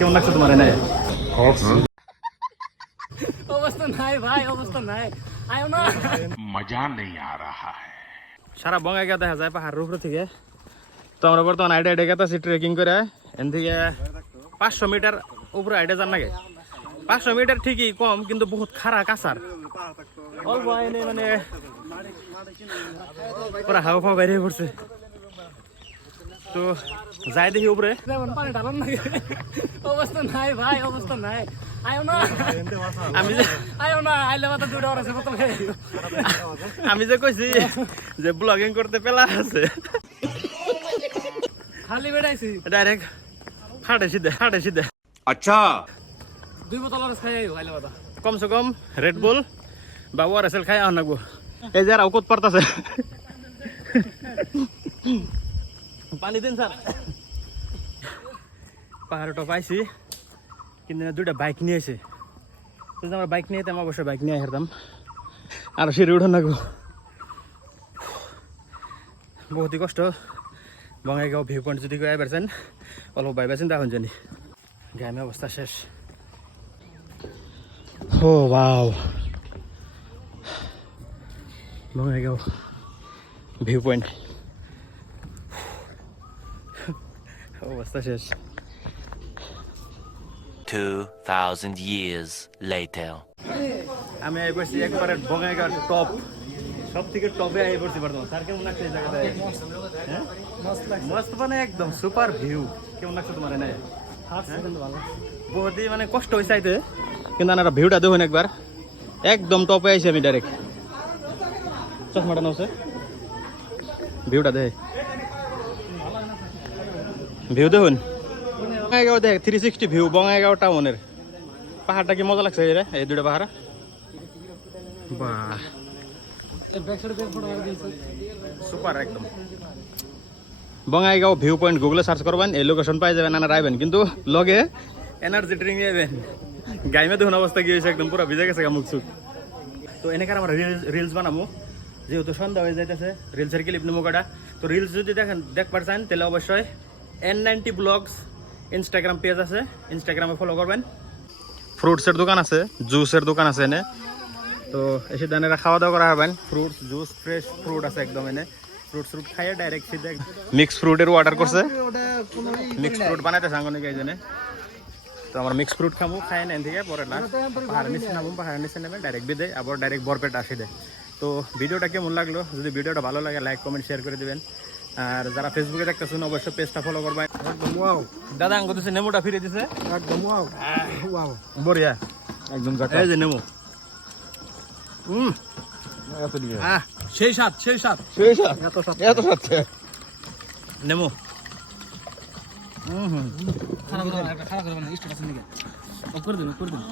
কেমন লাগছে তোমার এনে? অবস্থা নাই ভাই অবস্থা নাই। না। মজা নেই আ হ্যায়। সারা দেখা যায় পাহাড়ের উপরে থেকে। তো আমরা বর্তমানে আইডে আইডে গেতাছি ট্রেকিং করে। এন থেকে পাঁচশো মিটার উপরে আইডে যান নাকি? পাঁচশো মিটার ঠিকই কম কিন্তু বহুত খারা কাঁচার অল্প আইনে মানে পুরা হাওয়া ফাওয়া বাইরে পড়ছে। তো যাই দেখি উপরে। পানি ঢালন না অবস্থা নাই ভাই অবস্থা নাই। আমি যে কইছি যে ব্লগিং করতে পেলা আছে। খালি বেড়াইছি ডাইরেক্ট ফাটে সিধে ফাটে সিধে। দুই বোতল ওর খাই আইলে মাত্র। কমসে কম রেড বুল বা ওয়ারেসেল খাই আহ নাগবো এই যে আর আউকত পারতাছে পানি দিন স্যার। পাহাড়টা পাইছি। কিন্তু না দুইটা বাইক নিয়ে এসে যদি আমরা বাইক নিয়ে যেতাম অবশ্যই বাইক নিয়ে হেরতাম আর সিঁড়ি উঠে নাগবো বহুতই কষ্ট। বঙ্গাইগাঁও ভিউ পয়েন্ট যদি গিয়ে পারছেন অল্প বাইবাছেন তখন জানি। গ্রামে অবস্থা শেষ। ও বাও বঙ্গাইগাঁও ভিউ পয়েন্ট অবস্থা শেষ 2,000 years later. আমি আই পড়ছি একবারে বঙ্গাইগাঁওর টপ সব থেকে টপে আই পড়ছি বর্তমান। স্যার কেমন লাগছে এই জায়গাটা হ্যাঁ? মস্ত মানে একদম সুপার ভিউ কেমন লাগছে তোমার এনে? বহুতই মানে কষ্ট হয়েছে আইতে। কিন্তু আনারা ভিউটা দেখুন একবার। একদম টপে আইছি আমি ডাইরেক্ট চশমাটা নাও ভিউটা দেখে। ভিউ দেখুন। বঙ্গাইগাঁও দেখ থ্রি সিক্সটি ভিউ বঙ্গাইগাঁও টাউনের পাহাড়টা কি মজা লাগছে এই রে এই দুটো পাহাড়? বাহ। সুপার একদম। বঙ্গাইগাঁও ভিউ পয়েন্ট গুগলে সার্চ করবেন এই লোকেশন পাই যাবেন আনার আইবেন কিন্তু লগে এনার্জি ড্রিঙ্ক যাবেন। গাইমে দেখুন অবস্থা কি হয়েছে একদম পুরো ভিজে গেছে মুখ চুখ। তো এনেকার আমরা রিলস বানাবো যেহেতু সন্ধ্যা হয়ে যাইতেছে রিলসের ক্লিপ নেব কটা। তো রিলস যদি দেখেন দেখবার চান তাহলে অবশ্যই N ninety vlogs Instagram page আছে। ইনস্টাগ্রামে ফলো করবেন। ফ্রুটসের দোকান আছে জুসের দোকান আছে এনে। তো এসে দানেরা খাওয়া দাওয়া করা হবেন ফ্রুটস জুস ফ্রেশ ফ্রুট আছে একদম এনে। ফ্রুট ফ্রুট খাইয়ে ডাইরেক্ট সিধে মিক্স ফ্রুটের অর্ডার করছে। মিক্স ফ্রুট বানাইতে সাঙ্গনে গাই জনে তো আমরা মিক্স ফ্রুট খাব খাই নেন থেকে পরে না। পাহাড় নিচে নামবো পাহাড় নিচে নেবে ডাইরেক্ট বিদে, আবার ডাইরেক্ট বরপেট আসি দেয় তো ভিডিওটা কেমন লাগল? যদি ভিডিওটা ভালো লাগে লাইক কমেন্ট শেয়ার করে দিবেন। আর যারা ফেসবুকে দেখতেছেন অবশ্যই পেজটা ফলো করবেন। একদম ওয়াও দাদা আঙ্গ দিছে নেমোটা ফিরে দিছে। একদম ওয়াও ওয়াও বড়িয়া। একদম এই যে নেমো। হুম এত দিয়ে। আহ সেই সাত সেই সাত সেই সাথ এত সাথ এত সাথ নেমো। খারাপ করে খারাপ করে না স্টেটাস নিকে করে দিন করে দিন।